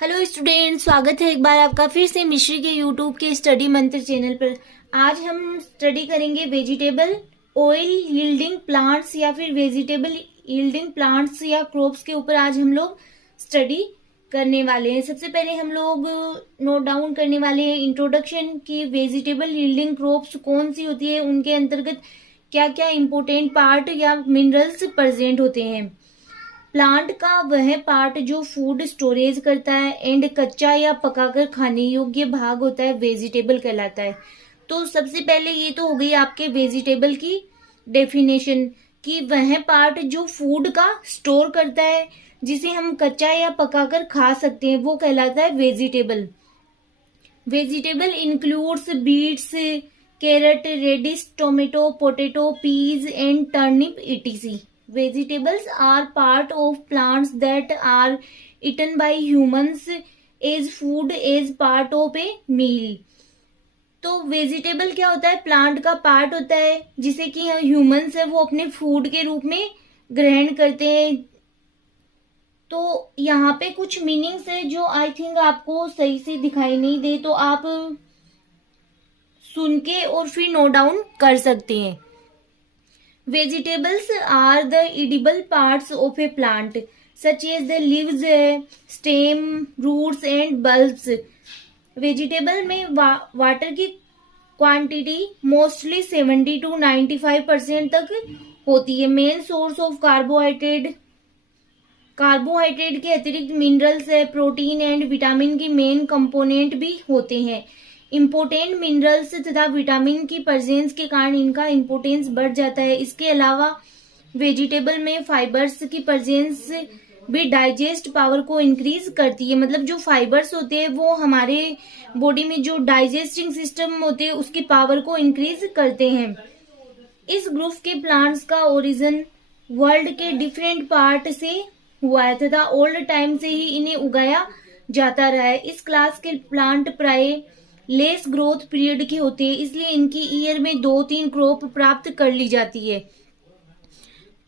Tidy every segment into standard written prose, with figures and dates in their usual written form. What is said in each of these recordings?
Hello student, स्वागत है एक बार आपका फिर से मिश्री के यूट्यूब के स्टडी मंत्र चैनल पर। आज हम स्टडी करेंगे वेजिटेबल ऑयल यील्डिंग प्लांट्स या फिर वेजिटेबल यील्डिंग प्लांट्स या क्रॉप्स के ऊपर आज हम लोग स्टडी करने वाले हैं। सबसे पहले हम लोग नोट डाउन करने वाले हैं इंट्रोडक्शन की वेजिटेबल यील्डिंग क्रॉप्स कौन सी होती है, उनके अंतर्गत क्या क्या इम्पोर्टेंट पार्ट या मिनरल्स प्रेजेंट होते हैं। प्लांट का वह पार्ट जो फूड स्टोरेज करता है एंड कच्चा या पकाकर खाने योग्य भाग होता है वेजिटेबल कहलाता है। तो सबसे पहले ये तो हो गई आपके वेजिटेबल की डेफिनेशन कि वह पार्ट जो फूड का स्टोर करता है जिसे हम कच्चा या पकाकर खा सकते हैं वो कहलाता है vegetable. Vegetable includes beets, carrot, radish, tomato, potato, peas and turnip etc. Vegetables are part of plants that are eaten by humans as food as part of a meal. तो वेजिटेबल क्या होता है? प्लांट का part होता है जिसे कि humans है वो अपने फूड के रूप में ग्रहण करते हैं। तो यहाँ पे कुछ मीनिंग्स है जो आई थिंक आपको सही से दिखाई नहीं दे, तो आप सुन के और फिर नोट डाउन कर सकते हैं। Vegetables are the edible parts of a plant, such as the leaves, stem, roots and bulbs. Vegetable में वाटर की क्वांटिटी मोस्टली 70 to 95% तक होती है। मेन सोर्स ऑफ कार्बोहाइड्रेट के अतिरिक्त मिनरल्स है, प्रोटीन एंड विटामिन की मेन कंपोनेंट भी होते हैं। इम्पोर्टेंट मिनरल्स तथा विटामिन की प्रेजेंस के कारण इनका इम्पोर्टेंस बढ़ जाता है। इसके अलावा वेजिटेबल में फाइबर्स की प्रेजेंस भी डाइजेस्ट पावर को इंक्रीज करती है। मतलब जो फाइबर्स होते हैं वो हमारे बॉडी में जो डाइजेस्टिंग सिस्टम होते हैं उसकी पावर को इंक्रीज करते हैं। इस ग्रुप के प्लांट्स का ओरिजिन वर्ल्ड के डिफरेंट पार्ट से हुआ है तथा ओल्ड टाइम से ही इन्हें उगाया जाता रहा है। इस क्लास के प्लांट प्राय लेस ग्रोथ पीरियड के होते हैं, इसलिए इनकी ईयर में 2-3 क्रॉप प्राप्त कर ली जाती है।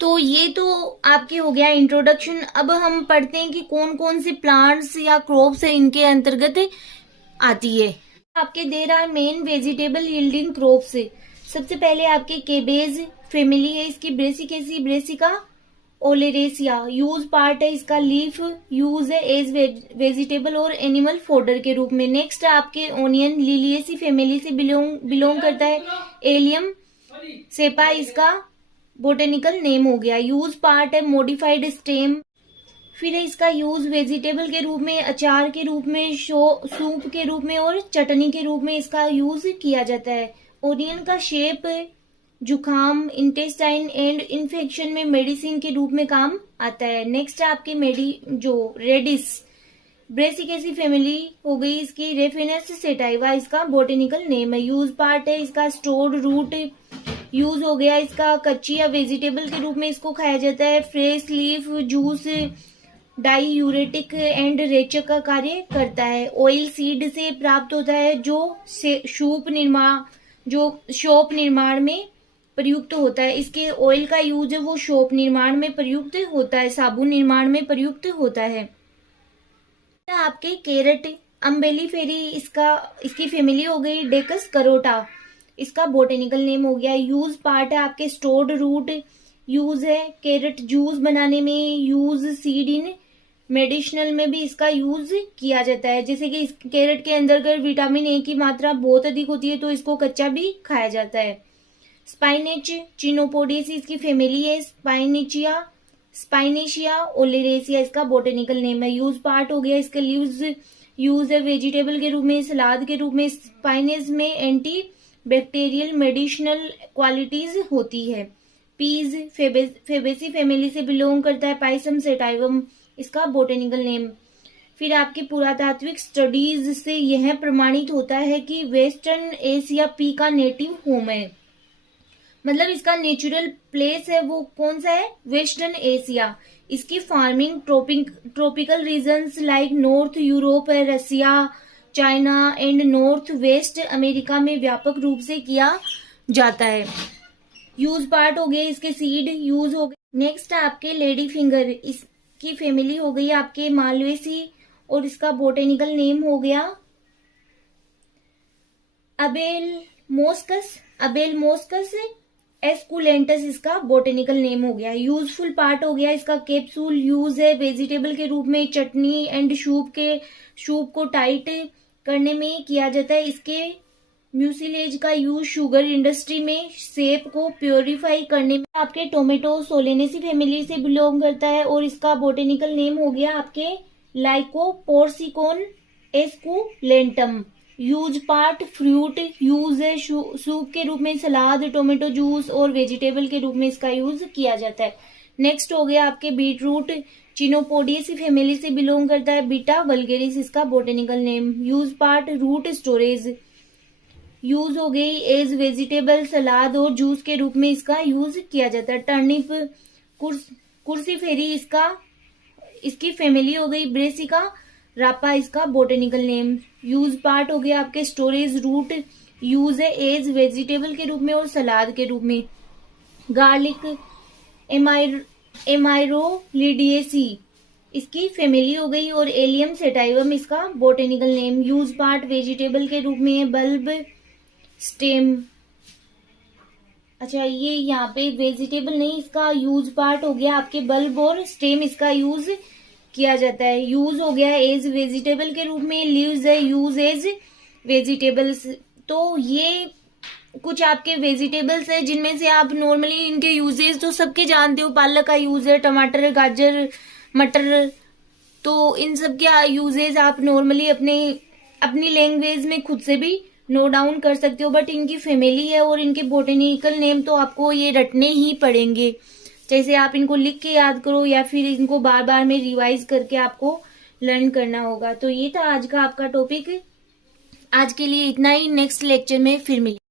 तो ये तो आपके हो गया इंट्रोडक्शन। अब हम पढ़ते हैं कि कौन कौन से प्लांट्स या क्रॉप्स है इनके अंतर्गत आती है। आपके दे रहा है मेन वेजिटेबल यील्डिंग क्रॉप्स। सबसे पहले आपके केबेज फैमिली है, इसकी ब्रेसिका ओलेरेसिया यूज पार्ट है, इसका लीफ यूज है एज वेजिटेबल और एनिमल फोडर के रूप में। नेक्स्ट आपके ओनियन लिलिएसी फैमिली से बिलोंग करता है, एलियम सेपा इसका बोटेनिकल नेम हो गया। यूज पार्ट है मॉडिफाइड स्टेम। फिर है इसका यूज वेजिटेबल के रूप में, अचार के रूप में, सूप के रूप में और चटनी के रूप में इसका यूज किया जाता है। ओनियन का शेप जुखाम, इंटेस्टाइन एंड इन्फेक्शन में मेडिसिन के रूप में काम आता है। नेक्स्ट आपके रेडिस ब्रेसिकेसी फैमिली हो गई, इसकी रेफिनस सेटाइवा इसका बोटेनिकल नेम है। यूज पार्ट है इसका स्टोर्ड रूट यूज हो गया, इसका कच्ची या वेजिटेबल के रूप में इसको खाया जाता है। Fresh leaf juice diuretic and रेचक का कार्य करता है। ऑयल सीड से प्राप्त होता है जो शोप निर्माण में प्रयुक्त होता है। इसके ऑयल का यूज है वो शोप निर्माण में प्रयुक्त होता है, साबुन निर्माण में प्रयुक्त होता है। आपके कैरेट अम्बेलीफेरी इसकी फैमिली हो गई। डेकस करोटा इसका बोटेनिकल नेम हो गया। यूज पार्ट है आपके स्टोर्ड रूट यूज है कैरेट जूस बनाने में, यूज सीड इन मेडिसिनल में भी इसका यूज किया जाता है। जैसे कि इस कैरेट के अंदर विटामिन ए की मात्रा बहुत अधिक होती है तो इसको कच्चा भी खाया जाता है। स्पाइनेच चिनोपोडियसी इसकी फैमिली है। स्पाइनेशिया ओलेरेसिया इसका बोटेनिकल नेम है। यूज पार्ट हो गया, इसका यूज है वेजिटेबल के रूप में, सलाद के रूप में। स्पाइनेस में एंटी बैक्टीरियल मेडिसिनल क्वालिटीज होती है। पीज फेबेसी फैमिली से बिलोंग करता है। पाइसम सेटाइवम इसका बोटेनिकल नेम। फिर आपके पुरातात्विक स्टडीज से यह प्रमाणित होता है कि वेस्टर्न एशिया पी का नेटिव होम है। मतलब इसका नेचुरल प्लेस है वो कौन सा है? Western Asia. इसकी farming tropical regions like north Europe है, Russia, China and north west America में व्यापक रूप से किया जाता है। यूज पार्ट हो गए, इसके सीड यूज हो गए। नेक्स्ट आपके लेडी फिंगर, इसकी फैमिली हो गई आपके मालवेसी और इसका बोटेनिकल नेम हो गया अबेलमोस्कस। अबेलमोस्कस एस्कुलेंटस इसका बोटेनिकल नेम हो गया। यूजफुल पार्ट हो गया इसका कैप्सूल, यूज है वेजिटेबल के रूप में, चटनी एंड सूप को टाइट करने में किया जाता है। इसके म्यूसिलेज का यूज शुगर इंडस्ट्री में सेप को प्योरीफाई करने में। आपके टोमेटो सोलेनेसी फैमिली से बिलोंग करता है और इसका बोटेनिकल नेम हो गया आपके lycopersicon esculentum. Use part fruit, use है सूप के रूप में, सलाद, टोमेटो जूस और वेजिटेबल के रूप में इसका यूज किया जाता है। नेक्स्ट हो गया आपके बीट रूट, चिनोपोडियेसी फैमिली से बिलोंग करता है, बीटा वल्गेरिस इसका botanical name. Use part root storage, use हो गई एज वेजिटेबल, सलाद और जूस के रूप में इसका यूज किया जाता है। टर्निप कुर्सीफेरी इसकी फैमिली हो गई, ब्रेसिका रापा इसका बोटेनिकल नेम। यूज पार्ट हो गया आपके स्टोरेज रूट, यूज है एज वेजिटेबल के रूप में और सलाद के रूप में। गार्लिक एमाइरोलिडिएसी इसकी फैमिली हो गई और एलियम सेटाइवम इसका botanical name. Use part vegetable के रूप में है, बल्ब स्टेम। अच्छा, ये यहाँ पे वेजिटेबल नहीं, इसका यूज पार्ट हो गया आपके बल्ब और स्टेम इसका यूज किया जाता है। यूज हो गया एज वेजिटेबल के रूप में, लीव्स है यूज एज वेजिटेबल्स। तो ये कुछ आपके वेजिटेबल्स है जिनमें से आप नॉर्मली इनके यूजेस तो सबके जानते हो। पालक का यूज है, टमाटर, गाजर, मटर, तो इन सब के यूजेस आप नॉर्मली अपनी लैंग्वेज में खुद से भी नोट डाउन कर सकते हो। बट इनकी फैमिली है और इनके बोटेनिकल नेम तो आपको ये रटने ही पड़ेंगे। जैसे आप इनको लिख के याद करो या फिर इनको बार बार में रिवाइज करके आपको लर्न करना होगा। तो ये था आज का आपका टॉपिक। आज के लिए इतना ही, नेक्स्ट लेक्चर में फिर मिलेंगे।